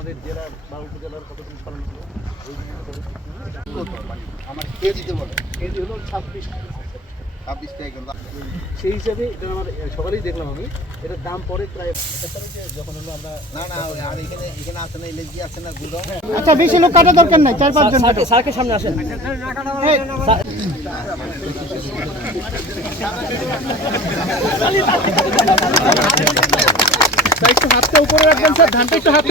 আমাদের জেলা বা উপজেলার কতদিন পালন ছিল আমার কেজি বলে কেজি হলো ছাব্বিশ ছাব্বিশ টাকা। সেই হিসাবে এটা আমার সকালেই দেখলাম আমি। এটার দাম পরে প্রায় যখন হলো আমরা না না আর এখানে এখানে আছে না ইলেজি আছে না গুড়ো আচ্ছা বেশি লোক কাটা দরকার নাই চার পাঁচজন কাটো। সার্কের সামনে আসেন। একটু হাতটা উপরে রাখবেন স্যার ধানটা একটু হাত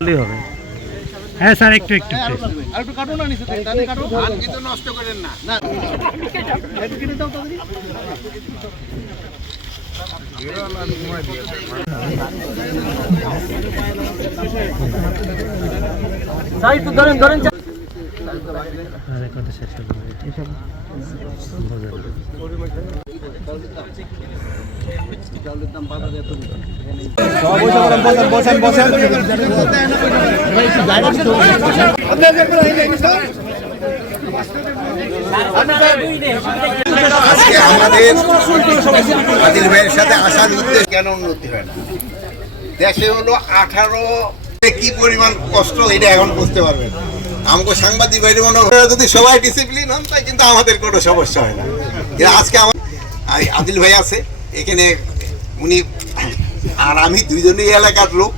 হ্যাঁ স্যার একটু একটু আর একটু কাটো না নিচে তাহলে কাটো। ধান কিন্তু নষ্ট করেন না। না। একটু ধরেন ধরেন দাম বাজারে এত বেশি। আমাদের আদিল ভাইয়ের সাথে কেন উন্নতি হয় না? দেশে হলো কি পরিমাণ কষ্ট এটা এখন বুঝতে পারবেন। যদি সবাই ডিসিপ্লিন হন, তাই কিন্তু আমাদের কোনো সমস্যা হয় না। আজকে আমার আদিল ভাই আছে, এখানে উনি আর আমি দুইজনেই এলাকার লোক।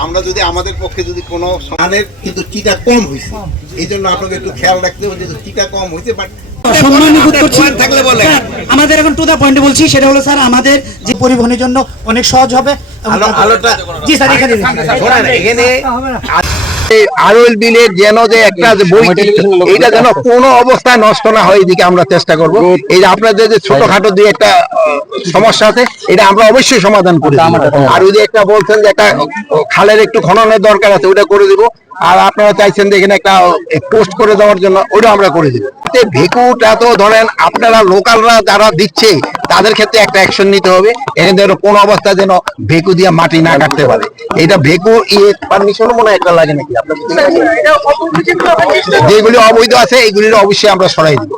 আমরা যদি আমাদের পক্ষে যদি কোনো ধানের কিন্তু টিকা কম হয়েছে এই জন্য আপনাকে একটু খেয়াল রাখতে হবে যে টিকা কম হয়েছে বাট আমাদের এখন টু দা পয়েন্টে বলছি সেটা হলো স্যার আমাদের যে পরিবহনের জন্য অনেক সহজ হবে এবং আলো- আলোটা জি স্যার এখানে আরএল বিলের যেন যে একটা যে বইটি এইটা যেন কোনো অবস্থায় নষ্ট না হয় এদিকে আমরা চেষ্টা করব। এই আপনাদের যে ছোটখাটো দিয়ে একটা সমস্যা আছে এটা আমরা অবশ্যই সমাধান করে। আর ওই যে একটা বলছেন যে একটা খালের একটু খননের দরকার আছে ওটা করে দিব। আর আপনারা চাইছেন যে এখানে একটা পোস্ট করে দেওয়ার জন্য ওটা আমরা করে দিব। ভেকুটা তো ধরেন আপনারা লোকালরা যারা দিচ্ছে তাদের ক্ষেত্রে একটা অ্যাকশন নিতে হবে। এখানে কোন অবস্থা যেন ভেকু দিয়ে মাটি না কাটতে পারে। এটা ভেকু ইয়ে পারমিশন মনে একটা লাগে নাকি? আপনার যেগুলি অবৈধ আছে, এগুলির অবশ্যই আমরা সরাই দিব।